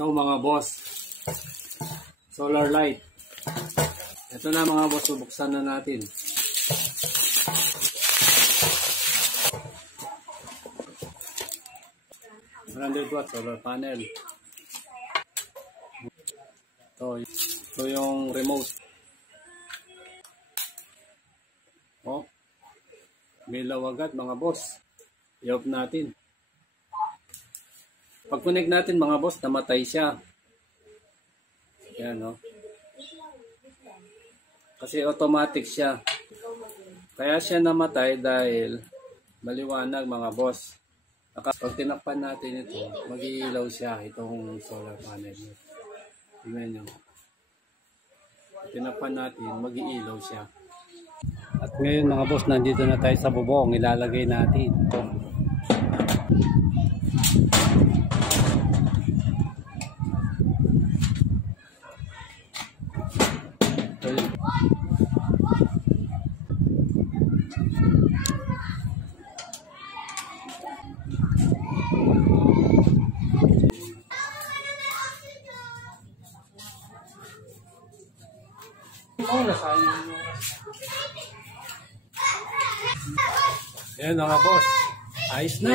Ito mga boss, solar light. Ito na mga boss, bubuksan na natin. $100 solar panel. Ito yung remote. Oh, milaw agad mga boss. I-off natin. Pag connect natin mga boss, namatay siya. Yan, no? Kasi automatic siya. Kaya siya namatay dahil maliwanag mga boss. Pag tinakpan natin ito, mag-iilaw siya itong solar panel. Tingnan nyo. Pag tinakpan natin, mag-iilaw siya. At ngayon mga boss, nandito na tayo sa bubong. Ilalagay natin ito. Ayan mga boss, ayos na.